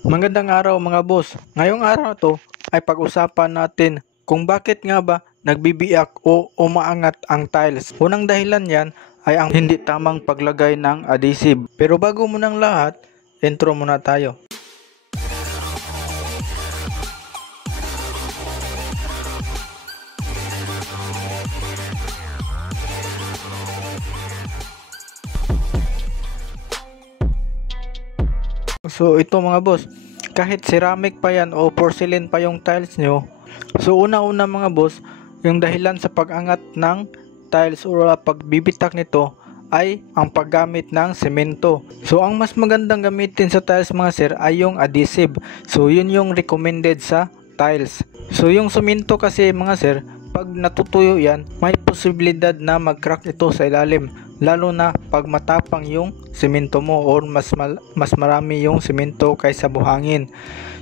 Magandang araw mga boss. Ngayong araw na to ay pag-usapan natin kung bakit nga ba nagbibiyak o umaangat ang tiles. Unang dahilan yan ay ang hindi tamang paglagay ng adhesive. Pero bago munang lahat, intro muna tayo. So ito mga boss, kahit ceramic pa yan o porcelain pa yung tiles nyo, so una-una mga boss, yung dahilan sa pag-angat ng tiles o pagbibitak nito ay ang paggamit ng semento. So ang mas magandang gamitin sa tiles mga sir ay yung adhesive. So yun yung recommended sa tiles. So yung semento kasi mga sir, pag natutuyo yan, may posibilidad na mag-crack ito sa ilalim. Lalo na pag matapang yung semento mo or mas marami yung semento kaysa buhangin.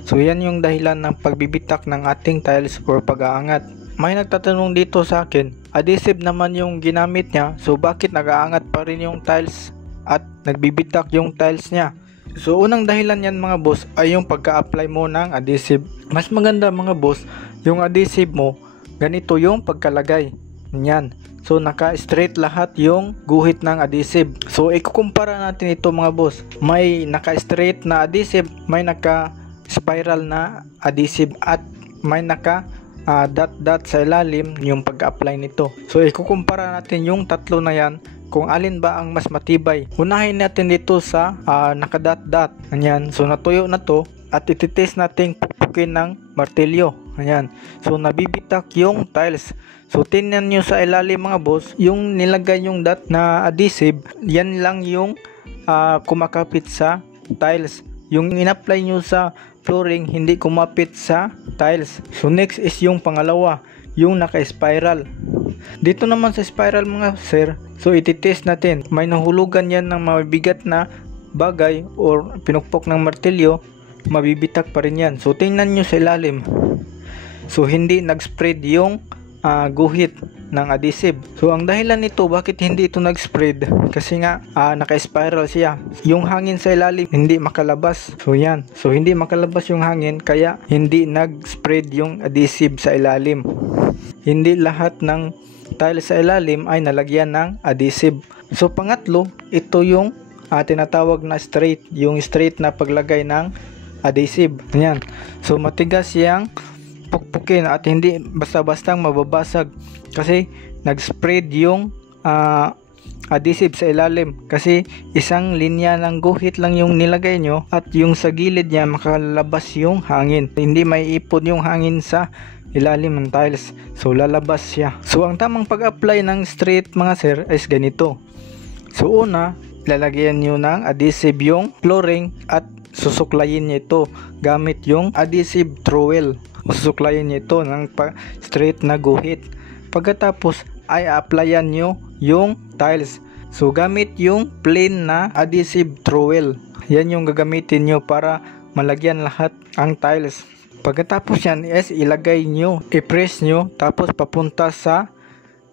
So yan yung dahilan ng pagbibitak ng ating tiles or pag-aangat. May nagtatanong dito sa akin, adhesive naman yung ginamit niya, so bakit nag-aangat pa rin yung tiles at nagbibitak yung tiles niya? So unang dahilan yan mga boss ay yung pagka-apply mo ng adhesive. Mas maganda mga boss, yung adhesive mo, ganito yung pagkalagay niyan. So naka-straight lahat yung guhit ng adhesive. So ikukumpara natin ito mga boss. May naka-straight na adhesive, may naka-spiral na adhesive at may naka dot sa ilalim yung pag-apply nito. So ikukumpara natin yung tatlo na yan kung alin ba ang mas matibay. Unahin natin dito sa naka-dot. Ayan. So natuyo na to at ititest natin pupukin ng martilyo. Ayan. So nabibitak yung tiles. So tingnan nyo sa ilalim mga boss, yung nilagay yung dot na adhesive, yan lang yung kumakapit sa tiles. Yung in-apply nyo sa flooring, hindi kumapit sa tiles. So next is yung pangalawa, yung naka-spiral. Dito naman sa spiral mga sir, so ititest natin. May nahulugan yan ng mabibigat na bagay or pinukpok ng martilyo, mabibitak pa rin yan. So tingnan nyo sa ilalim. So hindi nag-spread yung guhit ng adhesive. So ang dahilan nito bakit hindi ito nag-spread, kasi nga naka-spiral siya. Yung hangin sa ilalim hindi makalabas. So yan. So hindi makalabas yung hangin kaya hindi nag-spread yung adhesive sa ilalim. Hindi lahat ng tiles sa ilalim ay nalagyan ng adhesive. So pangatlo, ito yung tinatawag na straight. Yung straight na paglagay ng adhesive. Yan. So matigas yang pukpukin at hindi basta-bastang mababasag kasi nag-spread yung adhesive sa ilalim, kasi isang linya ng guhit lang yung nilagay nyo at yung sa gilid niya makalabas yung hangin, hindi may ipon yung hangin sa ilalim ng tiles, so lalabas siya. So ang tamang pag-apply ng straight mga sir is ganito. So una, lalagyan nyo ng adhesive yung flooring at susuklayin nyo ito gamit yung adhesive trowel. Susuklayin nyo ito ng straight na guhit. Pagkatapos ay applyan nyo yung tiles. So gamit yung plain na adhesive trowel. Yan yung gagamitin nyo para malagyan lahat ang tiles. Pagkatapos yan is ilagay nyo, i-press nyo, tapos papunta sa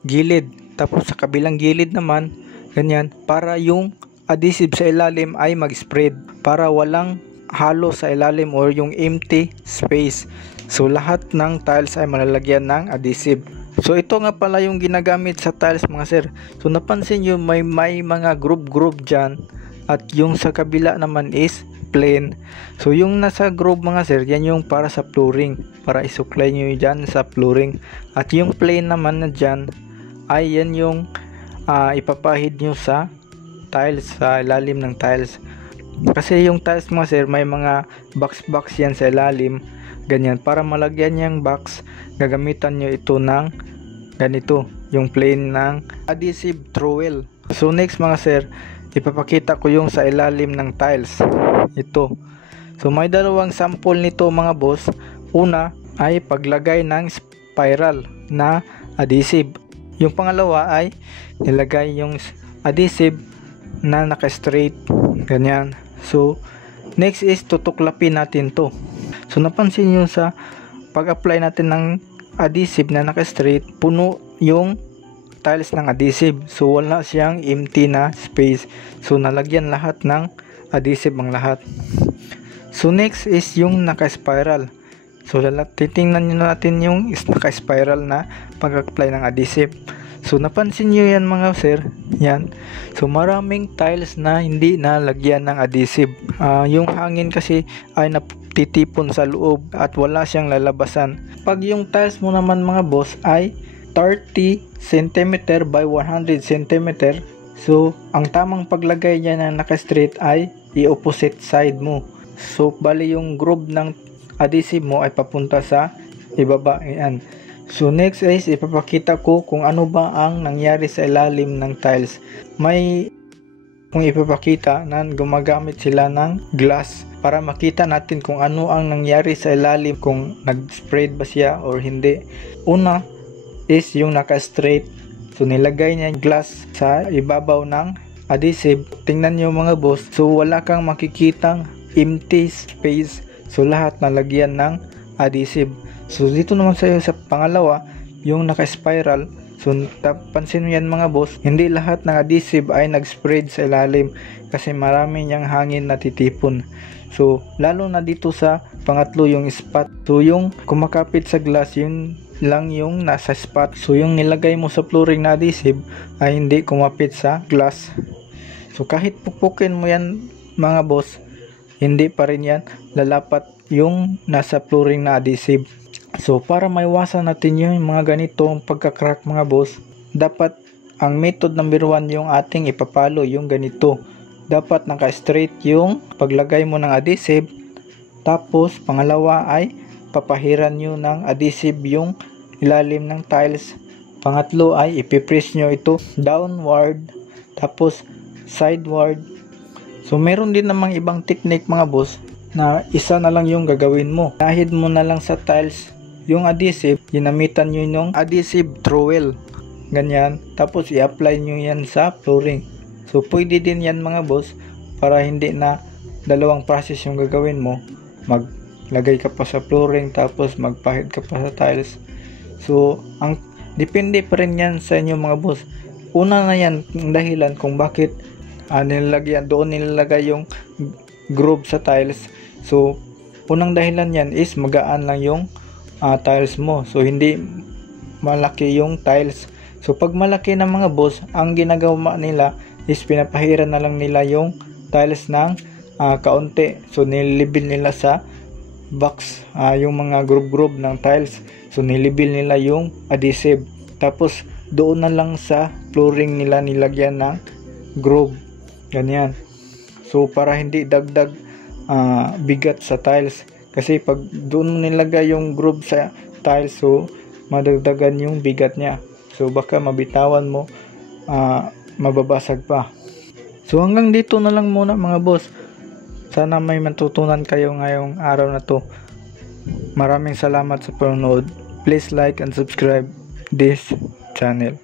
gilid. Tapos sa kabilang gilid naman, ganyan, para yung adhesive sa ilalim ay mag-spread, para walang halo sa ilalim or yung empty space. So lahat ng tiles ay malalagyan ng adhesive. So ito nga pala yung ginagamit sa tiles mga sir. So napansin nyo may mga group dyan at yung sa kabila naman is plain. So yung nasa group mga sir, yan yung para sa flooring, para isuklay nyo dyan sa flooring. At yung plain naman na dyan ay yan yung ipapahid nyo sa tiles, sa ilalim ng tiles. Kasi yung tiles mga sir may mga box yan sa ilalim, ganyan. Para malagyan yung box, gagamitan nyo ito ng ganito, yung plain ng adhesive trowel. So next mga sir, ipapakita ko yung sa ilalim ng tiles. Ito. So may dalawang sample nito mga boss. Una ay paglagay ng spiral na adhesive. Yung pangalawa ay nilagay yung adhesive na naka-straight, ganyan. So next is tutuklapin natin to. So napansin nyo sa pag-apply natin ng adhesive na naka-straight, puno yung tiles ng adhesive. So wala siyang empty na space. So nalagyan lahat ng adhesive ang lahat. So next is yung naka-spiral. So titingnan nyo natin yung naka-spiral na pag-apply ng adhesive. So napansin nyo yan mga sir, yan. So maraming tiles na hindi na lagyan ng adhesive. Yung hangin kasi ay natitipon sa loob at wala siyang lalabasan. Pag yung tiles mo naman mga boss ay 30 cm by 100 cm, so ang tamang paglagay niya na naka-straight ay i-opposite side mo. So bali yung groove ng adhesive mo ay papunta sa ibaba. Yan. So next is ipapakita ko kung ano ba ang nangyari sa ilalim ng tiles. May kung ipapakita na gumagamit sila ng glass para makita natin kung ano ang nangyari sa ilalim, kung nag-spread ba siya or hindi. Una is yung naka-straight. So nilagay niya glass sa ibabaw ng adhesive. Tingnan nyo mga boss. So wala kang makikitang empty space. So lahat nalagyan ng adhesive. So dito naman sa pangalawa, yung naka-spiral. So pansin mo yan mga boss, hindi lahat ng adhesive ay nag-spread sa ilalim kasi marami niyang hangin na titipon. So lalo na dito sa pangatlo yung spot. So yung kumakapit sa glass, yun lang yung nasa spot. So yung nilagay mo sa flooring na adhesive ay hindi kumapit sa glass. So kahit pupukin mo yan mga boss, hindi pa rin yan lalapat yung nasa flooring na adhesive. So para maiwasan natin yung mga ganitong pagka-crack mga boss, dapat ang method number 1 yung ating ipapalo yung ganito. Dapat naka-straight yung paglagay mo ng adhesive. Tapos pangalawa ay papahiran nyo ng adhesive yung ilalim ng tiles. Pangatlo ay ipipress nyo ito downward tapos sideward. So meron din namang ibang technique mga boss na isa na lang yung gagawin mo. Nahid mo na lang sa tiles yung adhesive, ginamitan nyo yung adhesive trowel. Ganyan. Tapos i-apply nyo yan sa flooring. So pwede din yan mga boss para hindi na dalawang process yung gagawin mo. Maglagay ka pa sa flooring tapos magpahid ka pa sa tiles. So ang depende pa rin yan sa inyo mga boss. Una na yan ang dahilan kung bakit doon nilalagay yung groove sa tiles. So unang dahilan yan is magaan lang yung tiles mo. So hindi malaki yung tiles. So pag malaki na mga boss, ang ginagawa nila is pinapahiran na lang nila yung tiles ng kaunti. So nilibil nila sa box yung mga groove ng tiles. So nilibil nila yung adhesive. Tapos doon na lang sa flooring nila nilagyan ng groove. Ganyan. So para hindi dagdag bigat sa tiles. Kasi pag doon nilagay yung groove sa tiles, so madagdagan yung bigat niya. So baka mabitawan mo, mababasag pa. So hanggang dito na lang muna mga boss. Sana may matutunan kayo ngayong araw na to. Maraming salamat sa panonood. Please like and subscribe this channel.